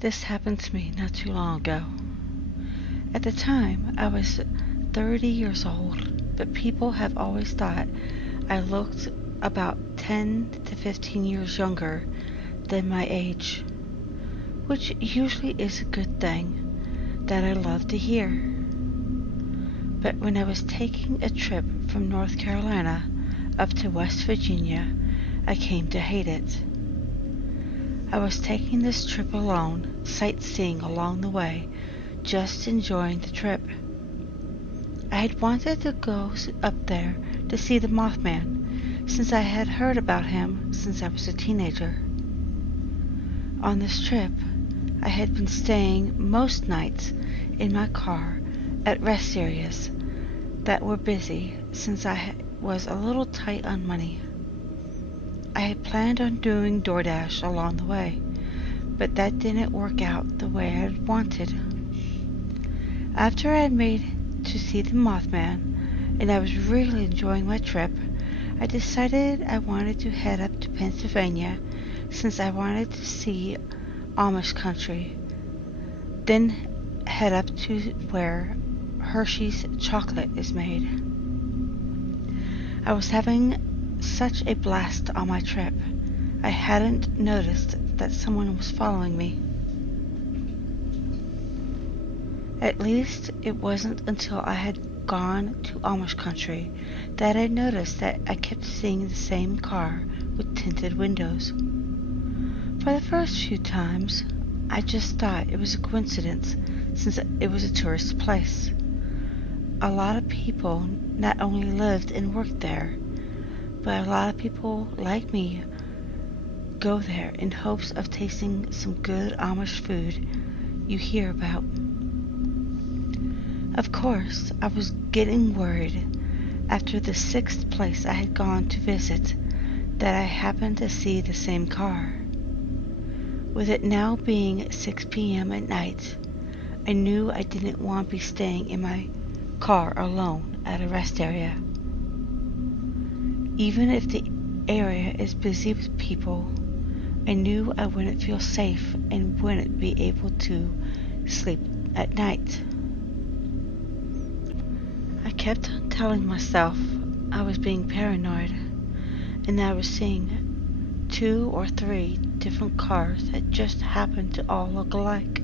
This happened to me not too long ago. At the time, I was 30 years old, but people have always thought I looked about 10 to 15 years younger than my age, which usually is a good thing that I love to hear. But when I was taking a trip from North Carolina up to West Virginia, I came to hate it. I was taking this trip alone, sightseeing along the way, just enjoying the trip. I had wanted to go up there to see the Mothman, since I had heard about him since I was a teenager. On this trip, I had been staying most nights in my car at rest areas that were busy since I was a little tight on money. I had planned on doing DoorDash along the way, but that didn't work out the way I had wanted. After I had made to see the Mothman, and I was really enjoying my trip, I decided I wanted to head up to Pennsylvania since I wanted to see Amish country, then head up to where Hershey's chocolate is made. I was having such a blast on my trip. I hadn't noticed that someone was following me. At least it wasn't until I had gone to Amish country that I noticed that I kept seeing the same car with tinted windows. For the first few times, I just thought it was a coincidence since it was a tourist place. A lot of people not only lived and worked there, but a lot of people like me go there in hopes of tasting some good Amish food you hear about. Of course, I was getting worried after the 6th place I had gone to visit that I happened to see the same car. With it now being 6 p.m. at night, I knew I didn't want to be staying in my car alone at a rest area. Even if the area is busy with people, I knew I wouldn't feel safe and wouldn't be able to sleep at night. I kept on telling myself I was being paranoid, and I was seeing 2 or 3 different cars that just happened to all look alike.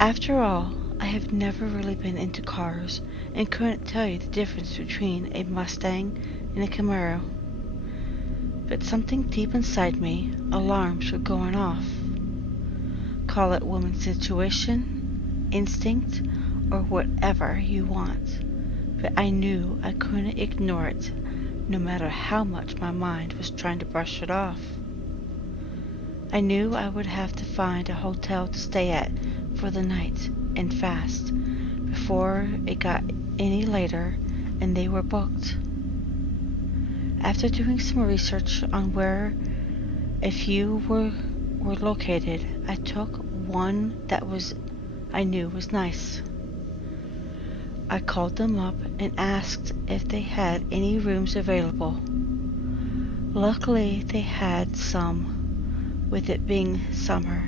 After all, I have never really been into cars and couldn't tell you the difference between a Mustang and a Camaro. But something deep inside me, alarms were going off. Call it woman's intuition, instinct, or whatever you want. But I knew I couldn't ignore it, no matter how much my mind was trying to brush it off. I knew I would have to find a hotel to stay at for the night, and fast, before it got any later and they were booked. After doing some research on where a few were located, I took one that I knew was nice. I called them up and asked if they had any rooms available. Luckily, they had some, with it being summer.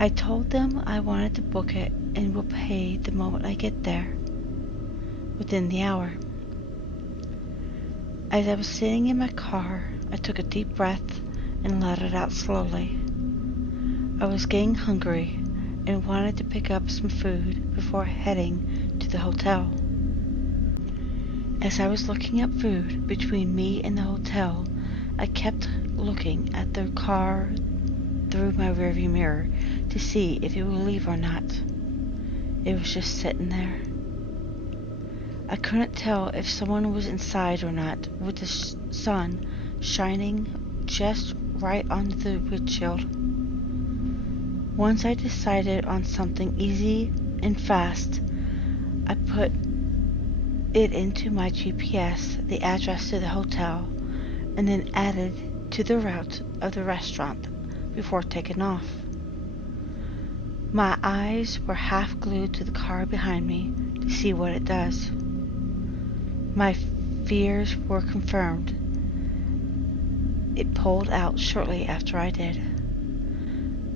I told them I wanted to book it and will pay the moment I get there, within the hour. As I was sitting in my car, I took a deep breath and let it out slowly. I was getting hungry and wanted to pick up some food before heading to the hotel. As I was looking up food between me and the hotel, I kept looking at the car through my rearview mirror to see if it would leave or not. It was just sitting there. I couldn't tell if someone was inside or not, with the sun shining just right onto the windshield. Once I decided on something easy and fast, I put it into my GPS, the address to the hotel, and then added to the route of the restaurant before taking off. My eyes were half glued to the car behind me to see what it does. My fears were confirmed. It pulled out shortly after I did.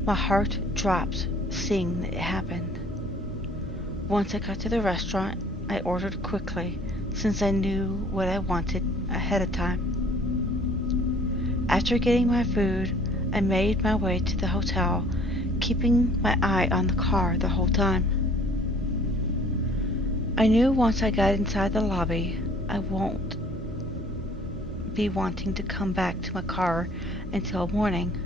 My heart dropped seeing it happen. Once I got to the restaurant, I ordered quickly since I knew what I wanted ahead of time. After getting my food, I made my way to the hotel, keeping my eye on the car the whole time. I knew once I got inside the lobby, I won't be wanting to come back to my car until morning.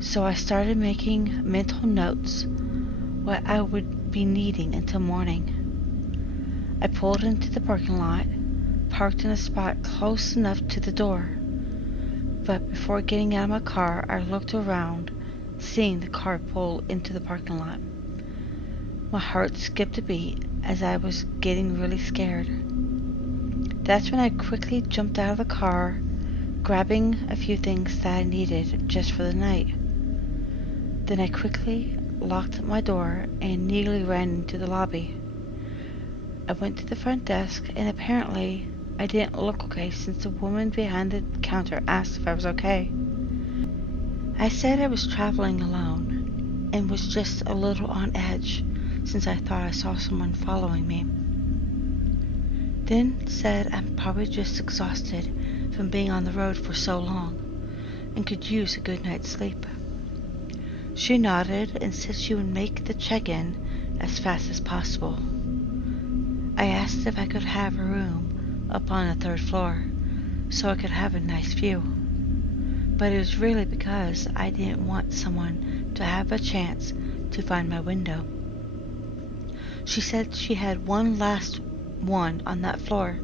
So I started making mental notes what I would be needing until morning. I pulled into the parking lot, parked in a spot close enough to the door. But before getting out of my car, I looked around, seeing the car pull into the parking lot. My heart skipped a beat as I was getting really scared. That's when I quickly jumped out of the car, grabbing a few things that I needed just for the night. Then I quickly locked my door and nearly ran into the lobby. I went to the front desk, and apparently I didn't look okay since the woman behind the counter asked if I was okay. I said I was traveling alone and was just a little on edge since I thought I saw someone following me. Then said I'm probably just exhausted from being on the road for so long and could use a good night's sleep. She nodded and said she would make the check-in as fast as possible. I asked if I could have a room up on the 3rd floor so I could have a nice view. But it was really because I didn't want someone to have a chance to find my window. She said she had one last one on that floor,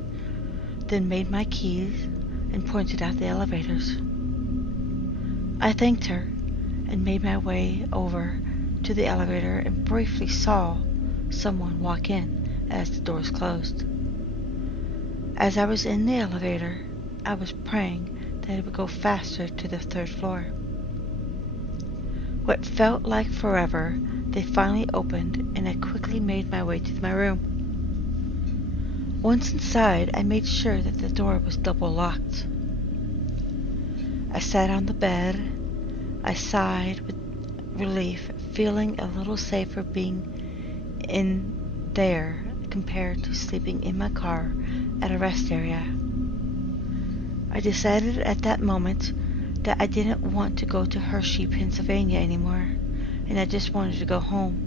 then made my keys and pointed out the elevators. I thanked her and made my way over to the elevator and briefly saw someone walk in as the doors closed. As I was in the elevator, I was praying that it would go faster to the 3rd floor. What felt like forever, they finally opened and I quickly made my way to my room. Once inside, I made sure that the door was double locked. I sat on the bed. I sighed with relief, feeling a little safer being in there compared to sleeping in my car at a rest area. I decided at that moment that I didn't want to go to Hershey, Pennsylvania anymore, and I just wanted to go home.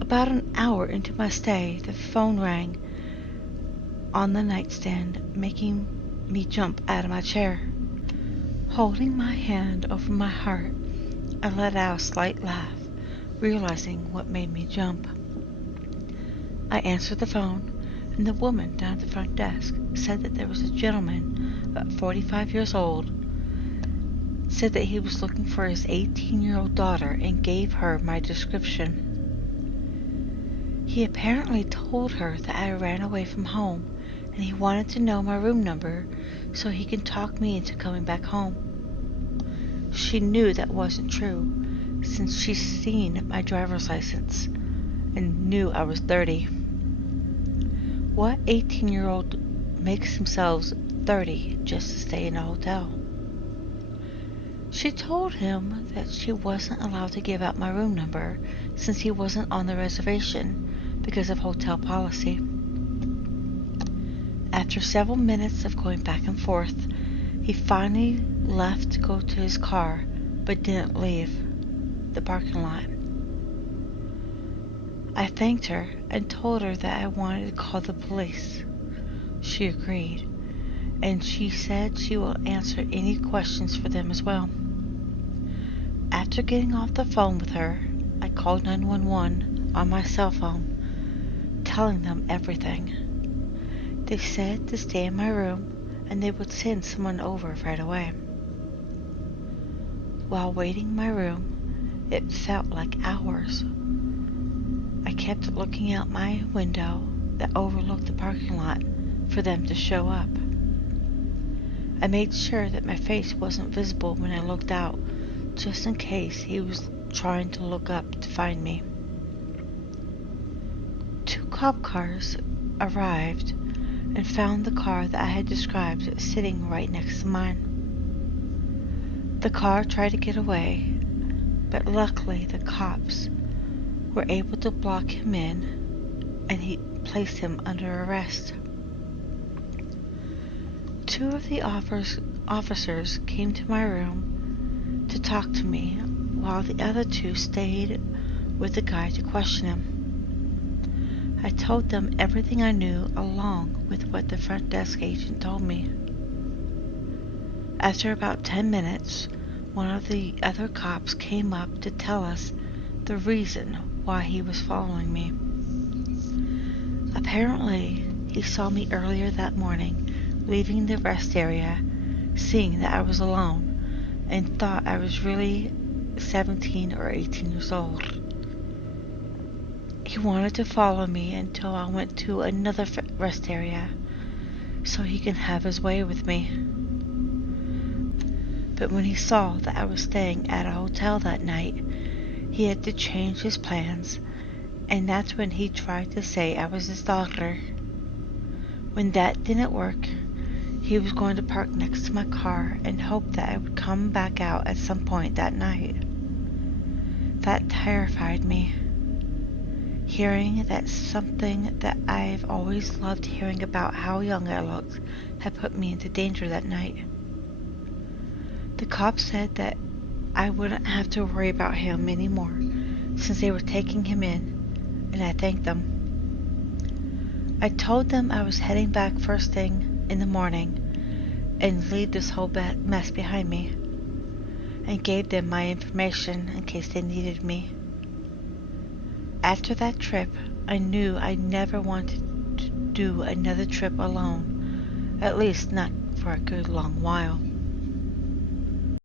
About an hour into my stay, the phone rang on the nightstand, making me jump out of my chair. Holding my hand over my heart, I let out a slight laugh, realizing what made me jump. I answered the phone, and the woman down at the front desk said that there was a gentleman, about 45 years old, said that he was looking for his 18-year-old daughter and gave her my description. He apparently told her that I ran away from home, and he wanted to know my room number so he can talk me into coming back home. She knew that wasn't true, since she's seen my driver's license and knew I was 30. What 18-year-old makes themselves 30 just to stay in a hotel? She told him that she wasn't allowed to give out my room number since he wasn't on the reservation because of hotel policy. After several minutes of going back and forth, he finally left to go to his car, but didn't leave the parking lot. I thanked her and told her that I wanted to call the police. She agreed, and she said she will answer any questions for them as well. After getting off the phone with her, I called 911 on my cell phone, telling them everything. They said to stay in my room and they would send someone over right away. While waiting in my room, it felt like hours. I kept looking out my window that overlooked the parking lot for them to show up. I made sure that my face wasn't visible when I looked out, just in case he was trying to look up to find me. 2 cop cars arrived and found the car that I had described sitting right next to mine. The car tried to get away, but luckily the cops were able to block him in and he placed him under arrest. Two of the officers came to my room to talk to me, while the other two stayed with the guy to question him. I told them everything I knew along with what the front desk agent told me. After about 10 minutes, one of the other cops came up to tell us the reason why he was following me. Apparently, he saw me earlier that morning leaving the rest area, seeing that I was alone, and thought I was really 17 or 18 years old. He wanted to follow me until I went to another rest area so he can have his way with me. But when he saw that I was staying at a hotel that night, he had to change his plans, and that's when he tried to say I was his daughter. When that didn't work, he was going to park next to my car and hope that I would come back out at some point that night. That terrified me. Hearing that something that I've always loved hearing about how young I looked had put me into danger that night. The cops said that I wouldn't have to worry about him anymore since they were taking him in, and I thanked them. I told them I was heading back first thing in the morning and leave this whole mess behind me, and gave them my information in case they needed me. After that trip, I knew I never wanted to do another trip alone, at least not for a good long while.